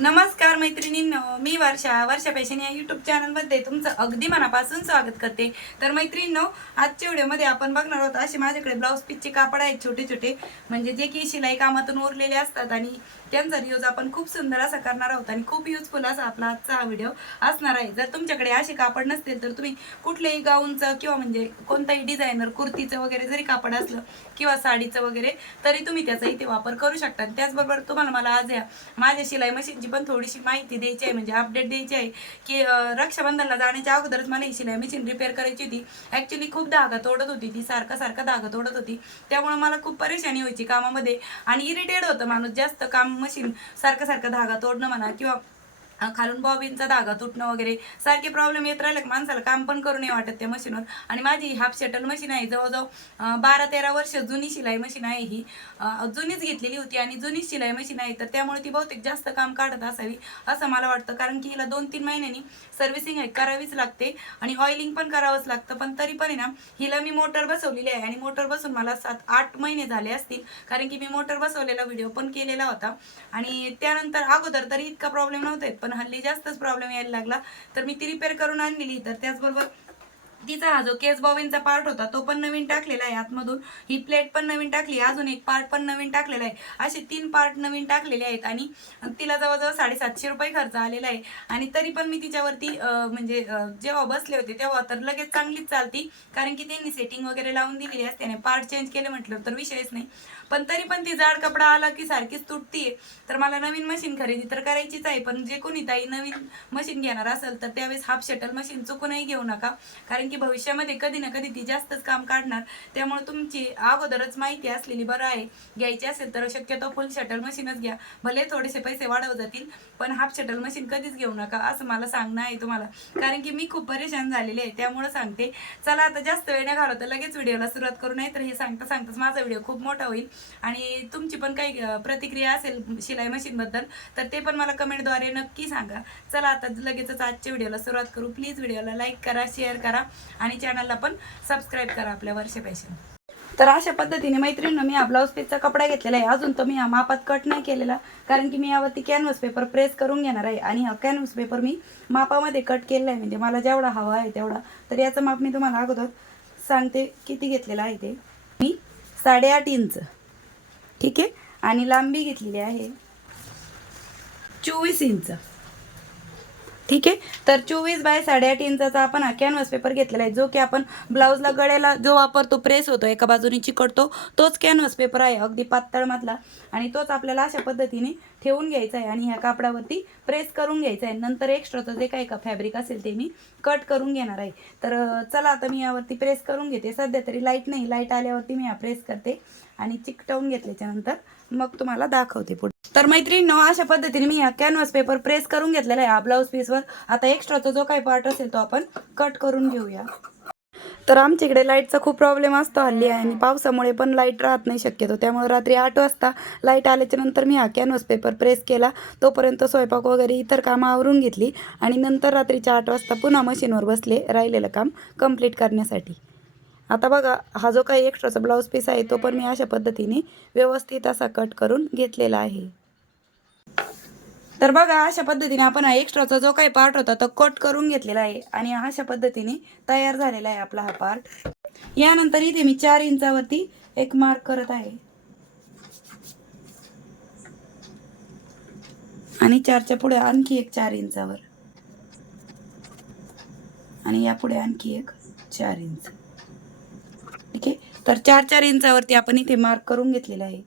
नमस्कार मैत्रिणींनो मी वर्षा वर्षा फॅशन या युट्यूब चॅनलमध्ये तुमचं अगदी मनापासून स्वागत करते. तर मैत्रिणींनो आजच्या व्हिडिओमध्ये आपण बघणार आहोत असे माझ्याकडे ब्लाऊज पीसचे कापड आहेत छोटे छोटे म्हणजे जे की शिलाई कामातून उरलेले असतात आणि त्यांचा यूज आपण खूप सुंदर असा करणार आहोत आणि खूप युजफुल असा आपला आजचा हा व्हिडिओ असणार आहे. जर तुमच्याकडे असे कापड नसतील तर तुम्ही कुठल्याही गाऊनचं किंवा म्हणजे कोणताही डिझायनर कुर्तीचं वगैरे जरी कापड असलं किंवा साडीचं वगैरे तरी तुम्ही त्याचा इथे वापर करू शकता. आणि त्याचबरोबर तुम्हाला मला आज या माझ्या शिलाई मशीनची पण थोडीशी माहिती द्यायची आहे म्हणजे अपडेट द्यायची आहे की रक्षाबंधनला जाण्याच्या अगोदरच मला ही शिलाई मशीन रिपेअर करायची होती. ॲक्च्युली खूप धागा तोडत होती ती सारखा सारखा धागा तोडत होती. त्यामुळे मला खूप परेशानी व्हायची कामामध्ये. आणि इरिटेड होतं माणूस जास्त काम मशीन सारखं सारखं धागा तोडणं म्हणा किंवा खालून बॉबिनचा धागा तुटणं वगैरे सारखे प्रॉब्लेम येत राहिले. माणसाला काम पण करू नये वाटत त्या मशीनवर आणि माझी हाफ शटल मशीन आहे. जवळजवळ बारा तेरा वर्ष जुनी शिलाई मशीन आहे ही. जुनीच घेतलेली होती आणि जुनीच शिलाई मशीन आहे. तर त्यामुळे ती बहुतेक जास्त काम काढत असावी असं मला वाटतं. कारण की हिला दोन तीन महिन्यांनी सर्व्हिसिंग आहे करावीच लागते. आणि ऑइलिंग पण करावंच लागतं. पण तरी पण आहे ना हिला मी मोटर बसवलेली आहे. आणि मोटर बसून मला सात आठ महिने झाले असतील. कारण की मी मोटर बसवलेला व्हिडिओ पण केलेला होता. आणि त्यानंतर अगोदर तरी इतका प्रॉब्लेम नव्हता येत, पण हल्ली जास्तच प्रॉब्लेम यायला लागला. तर मी ती रिपेअर करून आणलेली. तर त्याचबरोबर तिचा हा जो केस बॉबिनचा पार्ट होता तो पण नवीन टाकलेला आहे आतमधून. ही प्लेट पण नवीन टाकली अजून एक पार्ट पण नवीन टाकलेला आहे. असे तीन पार्ट नवीन टाकलेले आहेत आणि तिला जवळजवळ साडेसातशे रुपये खर्च आलेला आहे. आणि तरी पण मी तिच्यावरती म्हणजे जेव्हा बसले होते तेव्हा तर लगेच चांगलीच चालती. कारण की त्यांनी सेटिंग वगैरे लावून दिलेली असते आणि पार्ट चेंज केले म्हटलं तर विषयच नाही. पण तरी पण ती जाड कपडा आला की सारखीच तुटतीये. तर मला नवीन मशीन खरेदी तर करायचीच आहे. पण जे कोणी ताई नवीन मशीन घेणार असेल तर त्यावेळेस हाफ शटल मशीन चुकूनही घेऊ नका. कारण कारण की भविष्यामध्ये कधी ना कधी ती जास्तच काम काढणार. त्यामुळे तुमची अगोदरच माहिती असलेली बरं आहे. घ्यायची असेल तर शक्यतो फुल शटल मशीनच घ्या. भले थोडेसे पैसे वाढव जातील पण हाफ शटल मशीन कधीच घेऊ नका असं मला सांगणं आहे तुम्हाला. कारण की मी खूप परेशान झालेली आहे त्यामुळे सांगते. चला आता जास्त वेळ नाही घालवत लगेच व्हिडिओला सुरुवात करू नये तर हे सांगता सांगताच माझा व्हिडिओ खूप मोठा होईल. आणि तुमची पण काही प्रतिक्रिया असेल शिलाई मशीनबद्दल तर ते पण मला कमेंटद्वारे नक्की सांगा. चला आता लगेचच आजच्या व्हिडिओला सुरुवात करू. प्लीज व्हिडिओला लाईक करा शेअर करा. आणि चॅनलला पण सबस्क्राईब करा आपल्या वर्ष पॅशन तर अशा पद्धतीने मैत्रिणीनं मी हा ब्लाऊज पीसचा कपडा घेतलेला आहे. अजून तर मी हा मापात कट नाही केलेला कारण की मी यावरती कॅनव्हस पेपर प्रेस करून घेणार आहे. आणि हा कॅनव्हस पेपर मी मापामध्ये कट केलेला आहे. म्हणजे मला जेवढा हवा आहे तेवढा. तर याचं माप मी तुम्हाला अगोदर सांगते किती घेतलेलं आहे ते. मी साडेआठ इंच. ठीक आहे? आणि लांबी घेतलेली आहे चोवीस इंच. ठीक आहे? तर चोवीस बाय साडेआठ इंचाचा आपण हा कॅनव्हास पेपर घेतलेला आहे जो की आपण ब्लाऊजला गळ्याला जो वापरतो प्रेस होतो एका बाजूने चिकटतो तोच कॅनव्हास पेपर आहे अगदी पातळमधला. आणि तोच आपल्याला अशा पद्धतीने ठेवून घ्यायचा आहे आणि ह्या कापडावरती प्रेस करून घ्यायचा आहे. नंतर एक्स्ट्राचं जे काही का फॅब्रिक असेल ते मी कट करून घेणार आहे. तर चला आता मी यावरती प्रेस करून घेते. सध्या तरी लाइट नाही. लाइट आल्यावरती मी हा प्रेस करते आणि चिकटवून घेतल्याच्यानंतर मग तुम्हाला दाखवते पुढे. तर मैत्रिणींनो अशा पद्धतीने मी हा कॅनव्हास पेपर प्रेस करून घेतलेला आहे हा ब्लाऊज पीसवर आता एक्स्ट्राचा जो काही पार्ट असेल तो आपण कट करून घेऊया. तर आमच्या इकडे लाईटचा खूप प्रॉब्लेम असतो हल्ली आणि पावसामुळे पण लाइट राहत नाही शक्यतो. त्यामुळे रात्री आठ वाजता लाइट आल्याच्यानंतर मी हा कॅनव्हास पेपर प्रेस केला. तोपर्यंत स्वयंपाक वगैरे इतर कामं आवरून घेतली आणि नंतर रात्रीच्या आठ वाजता पुन्हा मशीनवर बसले राहिलेलं काम कंप्लीट करण्यासाठी. आता बघा हा जो काही एक्स्ट्राचा ब्लाऊज पीस आहे तो पण मी अशा पद्धतीने व्यवस्थित असा कट करून घेतलेला आहे. तर बघा अशा पद्धतीने आपण हा एक्स्ट्राचा जो काही पार्ट होता तो कट करून घेतलेला आहे. आणि अशा पद्धतीने तयार झालेला आहे आपला हा पार्ट यानंतर इथे मी चार इंचावरती एक मार्क करत आहे. आणि चारच्या पुढे आणखी एक चार इंचावर आणि यापुढे आणखी एक चार इंच ठीक आहे? तर चार चार इंचावरती आपण इथे मार्क करून घेतलेला आहे.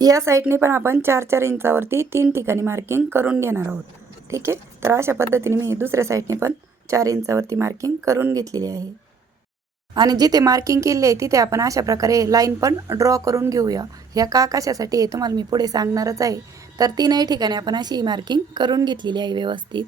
या साईडने पण आपण चार चार इंचावरती तीन ठिकाणी मार्किंग करून घेणार आहोत. ठीक आहे? तर अशा पद्धतीने मी दुसऱ्या साईडने पण चार इंचावरती मार्किंग करून घेतलेली आहे. आणि जिथे मार्किंग केली आहे तिथे आपण अशा प्रकारे लाईन पण ड्रॉ करून घेऊया. ह्या का कशासाठी आहे तुम्हाला मी पुढे सांगणारच आहे. तर तीनही ठिकाणी आपण अशी मार्किंग करून घेतलेली आहे व्यवस्थित.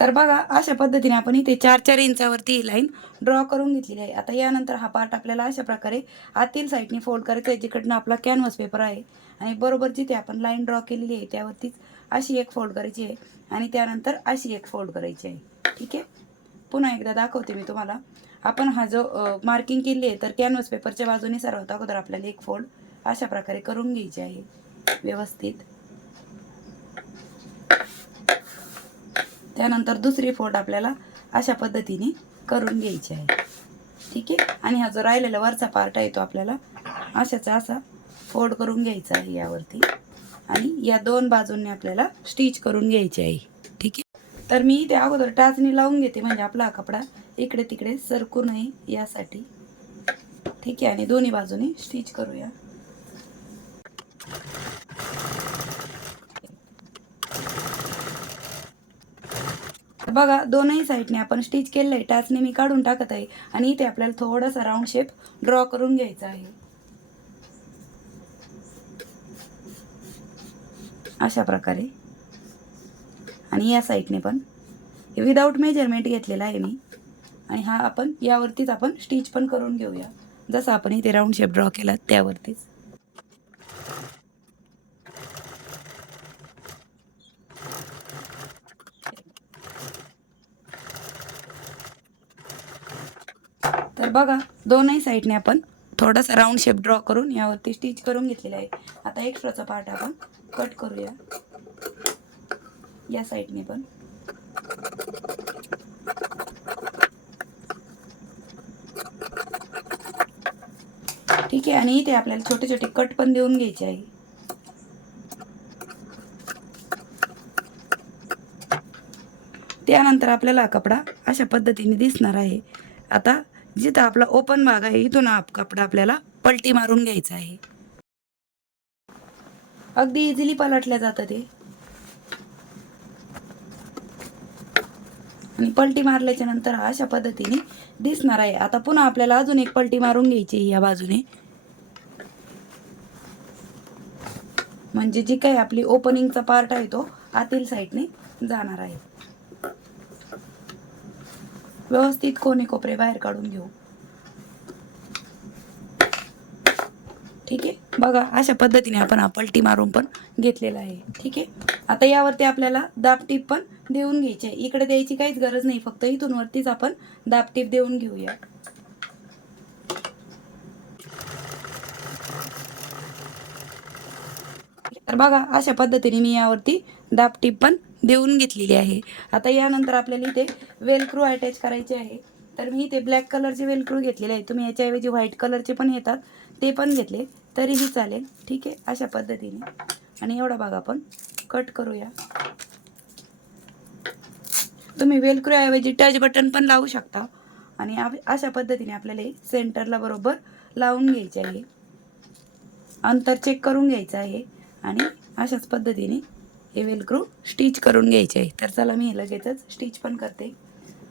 तर बघा अशा पद्धतीने आपण इथे चार चार इंचावरती ही लाईन ड्रॉ करून घेतलेली आहे. आता यानंतर हा पार्ट आपल्याला अशा प्रकारे आतील साईडने फोल्ड करायचा आहे जिकडनं आपला कॅनव्हास पेपर आहे. आणि बरोबर जिथे आपण लाईन ड्रॉ केलेली आहे त्यावरतीच अशी एक फोल्ड करायची आहे आणि त्यानंतर अशी एक फोल्ड करायची आहे. ठीक आहे? पुन्हा एकदा दाखवते मी तुम्हाला. आपण हा जो मार्किंग केली आहे तर कॅनव्हास पेपरच्या बाजूने सर्वात अगोदर आपल्याला एक फोल्ड अशा प्रकारे करून घ्यायची आहे. व्यवस्थित. त्यानंतर दुसरी फोड आपल्याला अशा पद्धतीने करून घ्यायची आहे. ठीक आहे? आणि हा जो राहिलेला वरचा पार्ट आहे तो आपल्याला अशाचा असा फोड करून घ्यायचा आहे यावरती. आणि या दोन बाजूंनी आपल्याला स्टिच करून घ्यायची आहे. ठीक आहे? तर मी इथे अगोदर टाचणी लावून घेते म्हणजे आपला हा कपडा इकडे तिकडे सरकू नये यासाठी. ठीक आहे? आणि दोन्ही बाजूने स्टिच करूया. बघा दोनही साईडने आपण स्टिच केलं आहे टाचने मी काढून टाकत आहे. आणि इथे आपल्याला थोडासा राऊंड शेप ड्रॉ करून घ्यायचा आहे. अशा प्रकारे. आणि या साईडने पण. विदाऊट मेजरमेंट घेतलेला आहे मी. आणि हा आपण यावरतीच आपण स्टिच पण करून घेऊया. जसं आपण इथे राऊंड शेप ड्रॉ केला त्यावरतीच. तर बघा दोनही साईडने आपण थोडासा राऊंड शेप ड्रॉ करून यावरती स्टिच करून घेतलेला आहे. आता एक्स्ट्राचा पार्ट आपण कट करूया. या साईडने पण. ठीक आहे आणि इथे आपल्याला छोटे छोटे कट पण देऊन घ्यायचे आहे. त्यानंतर आपल्याला कपडा अशा पद्धतीने दिसणार आहे. आता जिथं आपला ओपन भाग आहे इथून हा कपडा आपल्याला पलटी मारून घ्यायचा आहे. अगदी इझिली पलटल्या जातं ते. आणि पलटी मारल्याच्या नंतर अशा पद्धतीने दिसणार आहे. आता पुन्हा आपल्याला अजून एक पलटी मारून घ्यायची या बाजूने. म्हणजे जी काही आपली ओपनिंगचा पार्ट आहे तो आतील साईडने जाणार आहे. व्यवस्थित कोणी कोपरे बाहेर काढून घेऊ. ठीक आहे? बघा अशा पद्धतीने आपण हा पलटी मारून पण घेतलेला आहे. ठीक आहे? आता यावरती आपल्याला दाबटीप पण देऊन घ्यायची आहे. इकडे द्यायची काहीच गरज नाही. फक्त इथून वरतीच आपण दाबटीप देऊन घेऊया. तर बघा अशा पद्धतीने मी यावरती दाबटीप पण देऊन घेतलेली आहे. आता यानंतर आपल्याला इथे वेलक्रू अटॅच करायचे आहे. तर मी इथे ब्लॅक कलरचे वेलक्रू घेतलेले आहे. तुम्ही याच्याऐवजी व्हाईट कलरचे पण येतात. ते पण घेतले तरीही चालेल. ठीक आहे? अशा पद्धतीने. आणि एवढा भाग आपण कट करूया. तुम्ही वेलक्रूऐवजी टच बटन पण लावू शकता. आणि अशा पद्धतीने आपल्याला सेंटरला बरोबर लावून घ्यायचे आहे. अंतर चेक करून घ्यायचं आहे. आणि अशाच पद्धतीने हे वेलक्रू स्टिच करून घ्यायचे आहे. तर चला मी लगेचच स्टिच पण करते.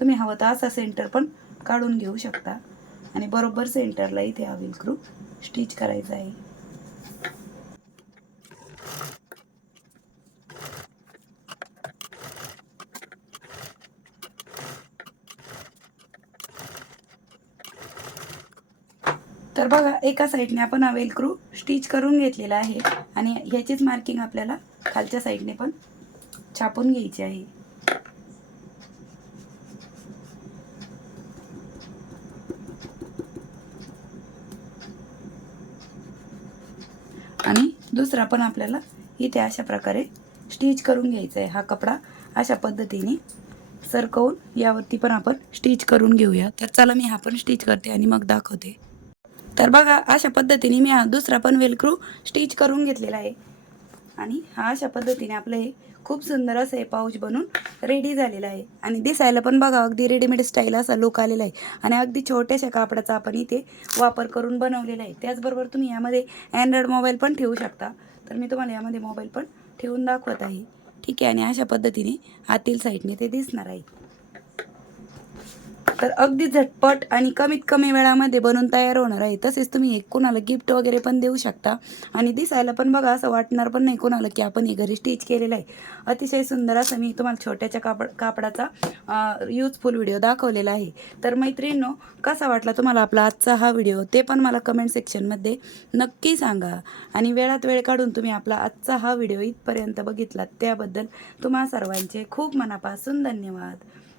तुम्ही हवं तर असा सेंटर पण काढून घेऊ शकता. आणि बरोबर सेंटरला इथे हा वेलक्रू स्टिच करायचा आहे. तर बघा एका साईडने आपण हा वेलक्रू स्टिच करून घेतलेला आहे आणि ह्याचीच मार्किंग आपल्याला खालच्या साईडने पण छापून घ्यायची आहे. आणि दुसरा पण आपल्याला इथे अशा प्रकारे स्टिच करून घ्यायचा आहे. हा कपडा अशा पद्धतीने सरकवून यावरती पण आपण स्टिच करून घेऊया. तर चला मी हा पण स्टिच करते आणि मग दाखवते. तर बघा अशा पद्धतीने मी हा दुसरा पण वेलक्रू स्टिच करून घेतलेला आहे. आणि हा अशा पद्धतीने आपलं हे खूप सुंदर असं हे पाऊच बनून रेडी झालेलं आहे. आणि दिसायला पण बघा अगदी रेडीमेड स्टाईल असा लुक आलेला आहे. आणि अगदी छोट्याशा कापडाचा आपण इथे वापर करून बनवलेला आहे. त्याचबरोबर तुम्ही यामध्ये अँड्रॉइड मोबाईल पण ठेवू शकता. तर मी तुम्हाला यामध्ये मोबाईल पण ठेवून दाखवत आहे. ठीक आहे आणि अशा पद्धतीने आतील साईडने ते दिसणार आहे. तर अगदी झटपट आणि कमीत कमी वेळामध्ये बनून तयार होणार आहे. तसेच तुम्ही हे कोणाला गिफ्ट वगैरे पण देऊ शकता. आणि दिसायला पण बघा असं वाटणार पण नाही कोणाला की आपण हे घरी स्टिच केलेलं आहे. अतिशय सुंदर असं मी तुम्हाला छोट्याच्या कापड कापडाचा यूजफुल व्हिडिओ दाखवलेला आहे. तर मैत्रिणींनो कसा वाटला तुम्हाला आपला आजचा हा व्हिडिओ ते पण मला कमेंट सेक्शनमध्ये नक्की सांगा. आणि वेळात वेळ काढून तुम्ही आपला आजचा हा व्हिडिओ इथपर्यंत बघितलात. त्याबद्दल तुम्हा सर्वांचे खूप मनापासून धन्यवाद.